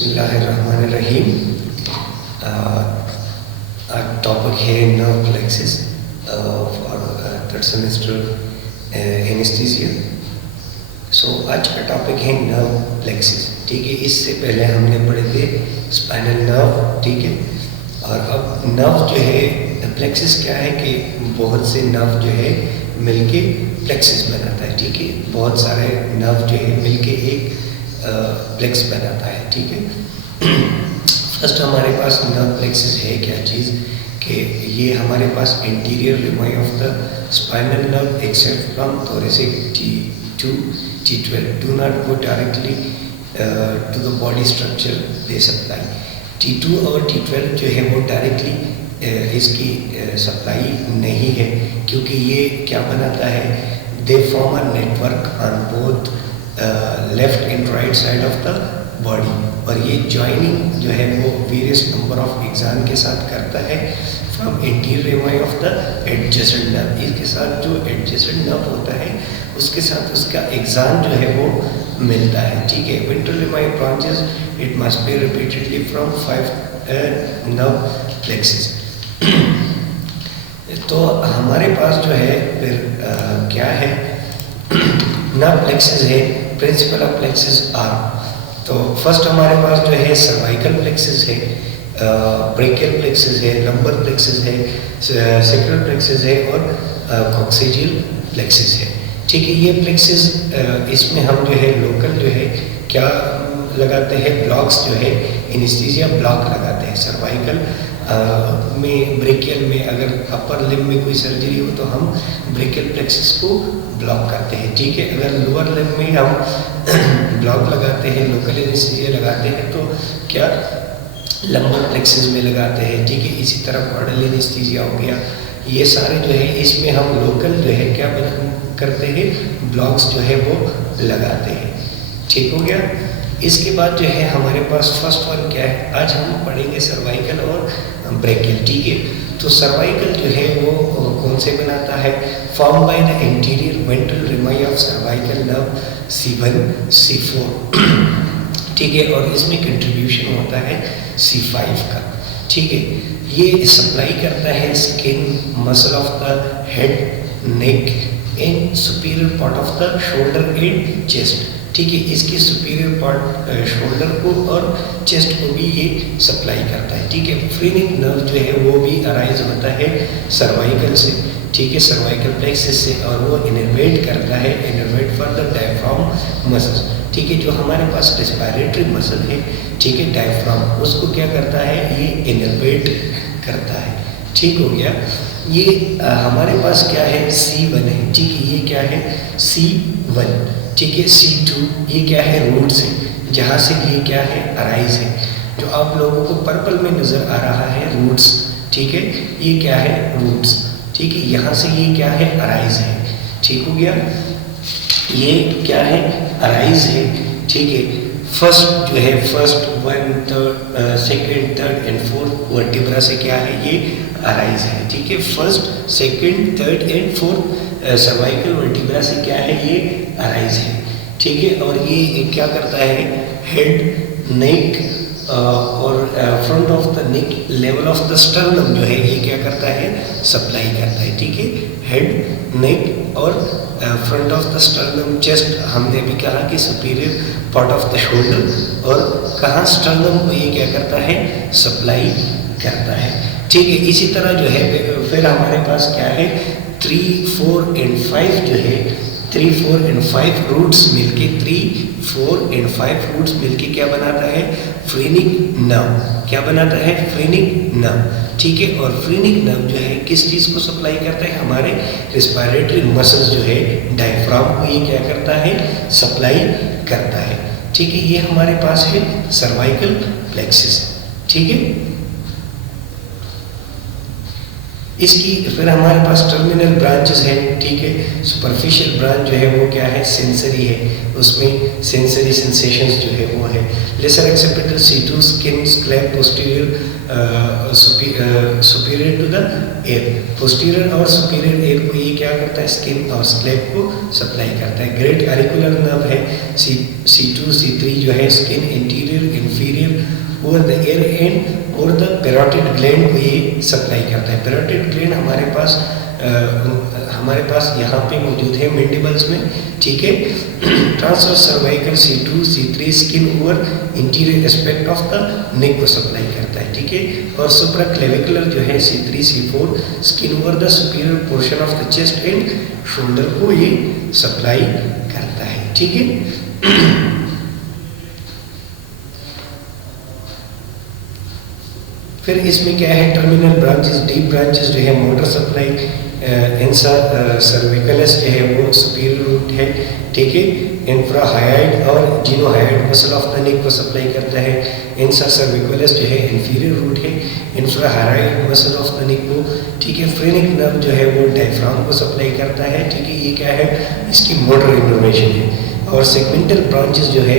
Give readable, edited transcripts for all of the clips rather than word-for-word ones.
बिस्मिल्लाहिर्रहमानिर्रहीम। Our topic है nerve plexus for third semester anesthesia. So आज का टॉपिक है nerve plexus, ठीक है। इससे पहले हमने पढ़े थे स्पाइनल नर्व, ठीक है। और अब नर्व जो है, प्लेक्सिस क्या है कि बहुत से नर्व जो है मिलके प्लेक्सिस बनाता है, ठीक है। बहुत सारे नर्व जो है मिलके एक प्लेक्स बनाता है, ठीक है। फर्स्ट हमारे पास नर्व प्लेक्सिस है क्या चीज़ कि ये हमारे पास anterior rami of the spinal nerve except from thoracic T2 T12 do not go directly to the body structure they supply. T2 और T12 जो है वो डायरेक्टली इसकी सप्लाई नहीं है, क्योंकि ये क्या बनाता है, they form a network on both left and right side of the body. और ये जॉइनिंग जो है वो वेरियस नंबर ऑफ एक्सान के साथ करता है from anterior rami of the adjacent nerve. इसके साथ जो एडजेसेंट नर्व होता है उसके साथ उसका एक्सान जो है वो मिलता है, ठीक है। Ventral rami branches it must be repeatedly from 5 nerve plexus. तो हमारे पास जो है फिर क्या है, नर्व प्लेक्सिस है, प्रिंसिपल ऑफ प्लेक्सिस आर। तो फर्स्ट हमारे पास जो है सर्वाइकल प्लेक्सिस है, ब्रेकियल प्लेक्सिस है, लंबर प्लेक्सिस है, सेक्रल प्लेक्सिस है और कॉक्सिजियल प्लेक्सिस है, ठीक है। ये प्लेक्सिस इसमें हम जो है लोकल जो है क्या लगाते हैं, ब्लॉक्स जो है एनेस्थीसिया ब्लॉक लगाते हैं। सर्वाइकल में, ब्रेकियल में अगर अपर लिम्ब में कोई सर्जरी हो तो हम ब्रेकियल प्लेक्सिस को ब्लॉक करते हैं, ठीक है। अगर लोअर लिम्ब में हम ब्लॉक लगाते हैं, लोकल एनेस्थीसिया लगाते हैं तो क्या लंबर प्लेक्सिस में लगाते हैं, ठीक है। इसी तरह कॉर्डल एनेस्थीसिया हो गया, ये सारे जो है इसमें हम लोकल जो है क्या करते हैं, ब्लॉक्स जो है वो लगाते हैं, ठीक हो गया। इसके बाद जो है हमारे पास फर्स्ट वन क्या है, आज हम पढ़ेंगे सर्वाइकल और ब्रेकियल, ठीक है। तो सर्वाइकल जो है वो कौन से बनाता है, form by the anterior ventral rami of cervical nerve C1 C4, ठीक है। और इसमें कंट्रीब्यूशन होता है C5 का, ठीक है। ये सप्लाई करता है skin muscle of the head, neck and superior part of the shoulder and chest, ठीक है। इसके सुपीरियर पार्ट शोल्डर को और चेस्ट को भी ये सप्लाई करता है, ठीक है। फ्रेनिक नर्व जो है वो भी अराइज होता है सर्वाइकल से, ठीक है, सर्वाइकल प्लेक्सिस से, और वो इनर्वेट करता है, innervate for the diaphragm muscles, ठीक है। जो हमारे पास रेस्पिरेटरी मसल है, ठीक है, डायफ्राम, उसको क्या करता है, ये इनर्वेट करता है, ठीक हो गया। ये हमारे पास क्या है, C1 है, ठीक है। ये क्या है, C1, ठीक है। C2 ये क्या है, रूट्स है, जहाँ से ये क्या है, अराइज है। जो आप लोगों को पर्पल में नज़र आ रहा है रूट्स, ठीक है, ये क्या है, रूट्स, ठीक है। यहाँ से ये क्या है, अराइज है, ठीक हो गया। ये क्या है, अराइज है, ठीक है। फर्स्ट जो है, first one third second third and fourth vertebra से क्या है, ये अराइज है, ठीक है। First second third and fourth cervical vertebra से क्या है, ये अराइज है, ठीक है। और ये क्या करता है, हेड, नेक और front of the neck level of the sternum जो है ये क्या करता है, सप्लाई करता है, ठीक है। हेड, नेक और front of the sternum, chest हमने भी कहा कि superior part of the shoulder, और कहाँ स्टर्नम को ये क्या करता है, सप्लाई करता है, ठीक है। इसी तरह जो है फिर हमारे पास क्या है, 3, 4 एंड 5 जो है, 3, 4 एंड 5 रूट्स मिलके, 3, 4 एंड 5 रूट्स मिलके क्या बनाता है, फ्रेनिक नर्व, क्या बनाता है, फ्रेनिक नर्व, ठीक है। और फ्रेनिक नर्व जो है किस चीज़ को सप्लाई करता है, हमारे रेस्पिरेटरी मसल्स जो है, डायफ्राम को ये क्या करता है, सप्लाई करता है, ठीक है। ये हमारे पास है सर्वाइकल प्लेक्सिस, ठीक है। इसकी फिर हमारे पास टर्मिनल ब्रांचेस हैं, ठीक है। सुपरफिशियल ब्रांच जो है वो क्या है, सेंसरी है, उसमें सेंसरी सेंसेशंस जो है वो है। Lesser occipital C2 skin scalp posterior superior to the ear, posterior और सुपीरियर एयर को ये क्या करता है, स्किन और स्क्लैप को सप्लाई करता है। ग्रेट ऑरिकुलर नर्व है C2 C3 जो है skin interior inferior over the air and और द पैरोटिड ग्लैंड को ये सप्लाई करता है। पैरोटिड ग्लैंड हमारे पास यहाँ पे मौजूद है मैंडिबल्स में, ठीक है। Transverse cervical C2 C3 skin over interior aspect of the neck को सप्लाई करता है, ठीक है। और सुप्रा क्लेविकुलर जो है C3 C4 skin over the superior portion of the chest and shoulder को ये सप्लाई करता है, ठीक है। फिर इसमें क्या है, टर्मिनल ब्रांचेस, डीप ब्रांचेस जो है मोटर सप्लाई, इंसा सर्विकलस जो है वो सुपीरियर रूट है, ठीक है। इंफ्राहाइड और जीनोहाइड मसल ऑफ द नेक को सप्लाई करता है। इंसा सर्विकलस जो है इंफीरियर रूट है, इंफ्राहाइड मसल ऑफ द नेक को, ठीक है। फ्रेनिक नर्व जो है वो डायफ्राम को सप्लाई करता है, ठीक है। ये क्या है, इसकी मोटर इनर्वेशन है। और सेगमेंटल ब्रांचेस जो है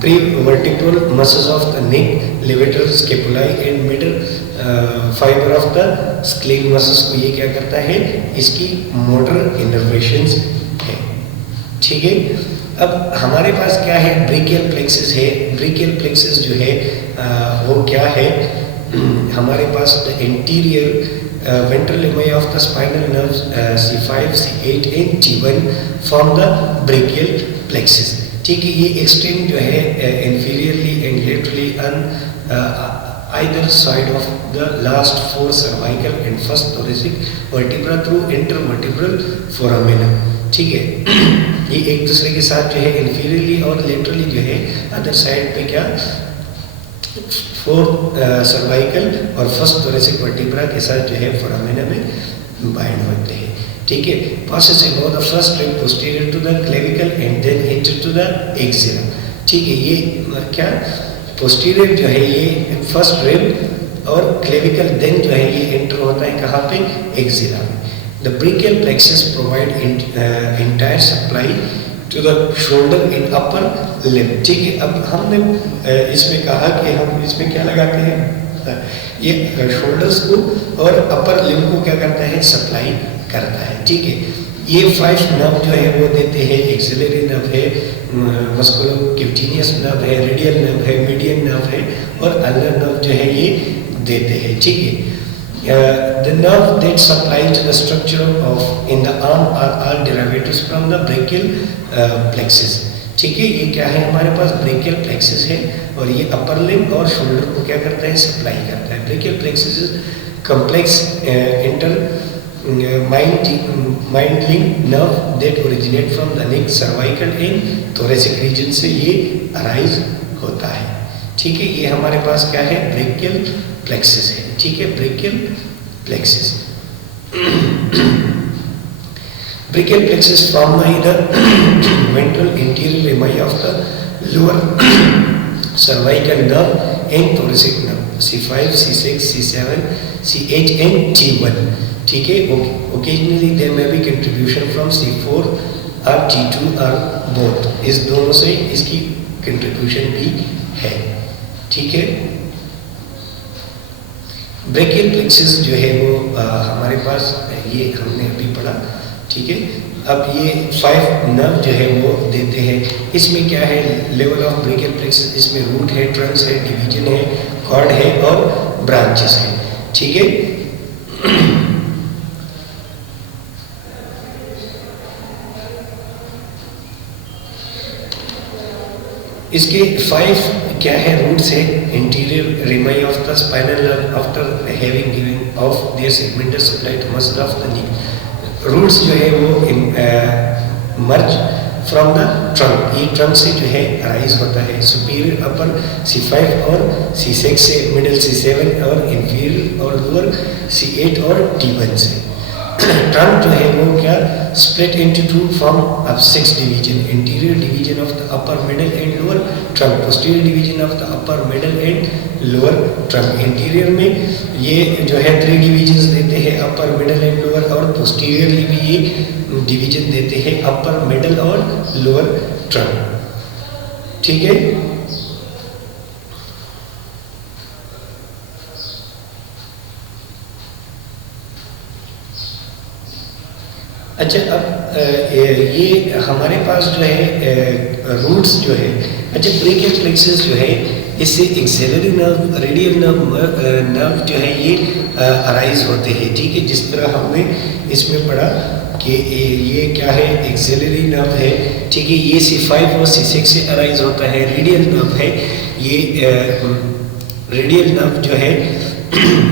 pre-vertebral muscles of the neck, levator, scapulae and middle fiber of the scalene muscles को ये क्या करता है, इसकी motor innervations है, ठीक है। अब हमारे पास क्या है, brachial plexus है। brachial plexus जो है वो क्या है, हमारे पास the anterior ventral lemma of the spinal nerves C5, C8 and T1 form the brachial plexus, ठीक है। ये एक्सटेंड जो है inferiorly and laterally on either side of the last 4 cervical and first thoracic vertebra through intervertebral foramina, ठीक है। ये एक दूसरे के साथ जो है इंफीरियरली और लेटरली जो है अदर साइड पे क्या 4 सर्वाइकल और फर्स्ट थोरेसिक वर्टिब्रा के साथ जो है फोरामेना में बाइंड होते हैं, ठीक है। passes above the first rib posterior to the clavicle and then enter to the axilla, ठीक है। ये क्या posterior जो है ये फर्स्ट रिब और clavicle then जो है ये एंटर होता है कहाँ पे, axilla में। The brachial plexus provide entire supply to the shoulder and upper limb, ठीक है। अब हमने इसमें कहा कि हम इसमें क्या लगाते हैं, ये शोल्डर्स को और अपर लिम्ब को क्या करता है, सप्लाई करता है, ठीक है। ये 5 नर्व जो है वो देते हैं, एक्सिलरी नर्व है, मस्कुलोक्यूटेनियस नर्व है, रेडियल नर्व है, मीडियन नर्व है और अल्नर नर्व जो है ये देते हैं, ठीक है। The nerve that supply to the structure of in the arm are all derivatives from the brachial plexus, ठीक है। ये क्या है, हमारे पास ब्रेकियल प्लेक्सस है और ये अपर लिम्ब और शोल्डर को क्या करता है, सप्लाई करता है। Brachial plexus is complex inter mindling nerve that originate from the neck, cervical and thoracic region से ये arise होता है, ठीक है। ये हमारे पास क्या है, brachial plexus है, ठीक है। brachial plexus brachial plexus formed by the ventral anterior lemma of the lower cervical nerve and thoracic nerve C5, C6, C7, C8 and T1, ठीक है। ओकेजनली देयर में भी कंट्रीब्यूशन फ्रॉम C4 और T2 और both, इस दोनों से इसकी कंट्रीब्यूशन भी है, ठीक है। ब्रेकियल प्लेक्सस जो है वो हमारे पास ये हमने अभी पढ़ा, ठीक है। अब ये 5 नर्व जो है वो देते हैं। इसमें क्या है, लेवल ऑफ ब्रेकियल प्लेक्सस, इसमें रूट है, ट्रंक्स है, डिवीजन है, कॉर्ड है और ब्रांचेस है, ठीक है। इसके 5 क्या है, रूट्स है। Anterior rami of the spinal nerve after having given off their segmental supply to muscle of the knee. Roots जो है वो मर्ज फ्रॉम द ट्रंक, ये ट्रंक से जो है अराइज होता है। सुपीरियर अपर C5 और C6 से, मिडिल C7 और इंफीरियर और लोअर C8 और T1 से। ट्रंक जो है वो क्या split into two form of 6 division: interior division of the upper, middle and lower trunk, posterior division of the upper, middle and lower trunk. Interior में ये जो है 3 डिविजन्स देते हैं, अपर, मिडल एंड लोअर, और पोस्टीरियरली भी ये डिवीजन देते हैं, अपर, मिडल और लोअर ट्रंक. ठीक है. अच्छा, अब ये हमारे पास जो है रूट्स जो है, अच्छा ब्रेकियल प्लेक्सस जो है इससे एक्सिलरी नर्व, रेडियल नर्व जो है ये अराइज होते हैं. ठीक है, जिस तरह हमने इसमें पढ़ा कि ये क्या है, एक्सिलरी नर्व है. ठीक है, ये C5 और C6 से अराइज होता है. रेडियल नर्व है, ये रेडियल नर्व जो है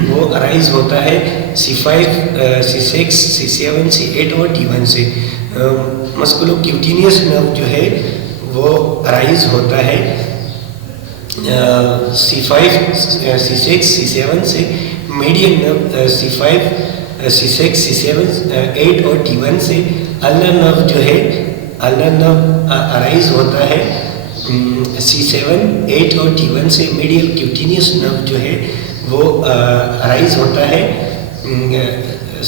वो अराइज होता है C5, C6, C7, C8 और T1 से. मस्कुलोक्यूटेनियस नर्व जो है वो अराइज होता है C5, C6, C7 से. Median nerve C5, C6, C7, 8 और T1 से. अल्नर नर्व जो है, अल्नर नर्व अराइज होता है C7, 8 और T1 से. मीडियल क्यूटेनियस नर्व जो है वो अराइज होता है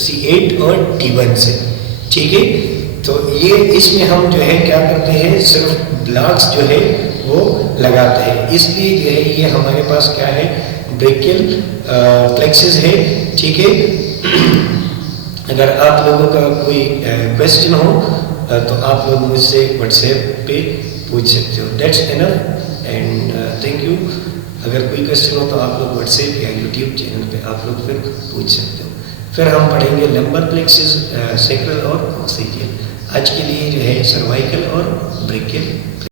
C8 और T1 से. ठीक है, तो ये इसमें हम जो है क्या करते हैं, सिर्फ ब्लॉक्स जो है वो लगाते हैं. इसलिए जो है ये हमारे पास क्या है, ब्रेकियल प्लेक्सस है. ठीक है, अगर आप लोगों का कोई क्वेश्चन हो तो आप लोग मुझसे व्हाट्सएप पे पूछ सकते हो. That's enough and thank you. अगर कोई क्वेश्चन हो तो आप लोग व्हाट्सएप या यूट्यूब चैनल पे आप लोग फिर पूछ सकते हो. फिर हम पढ़ेंगे लंबर प्लेक्सस, सैक्रल और कॉक्सिडियल. आज के लिए जो है सर्वाइकल और ब्रेकियल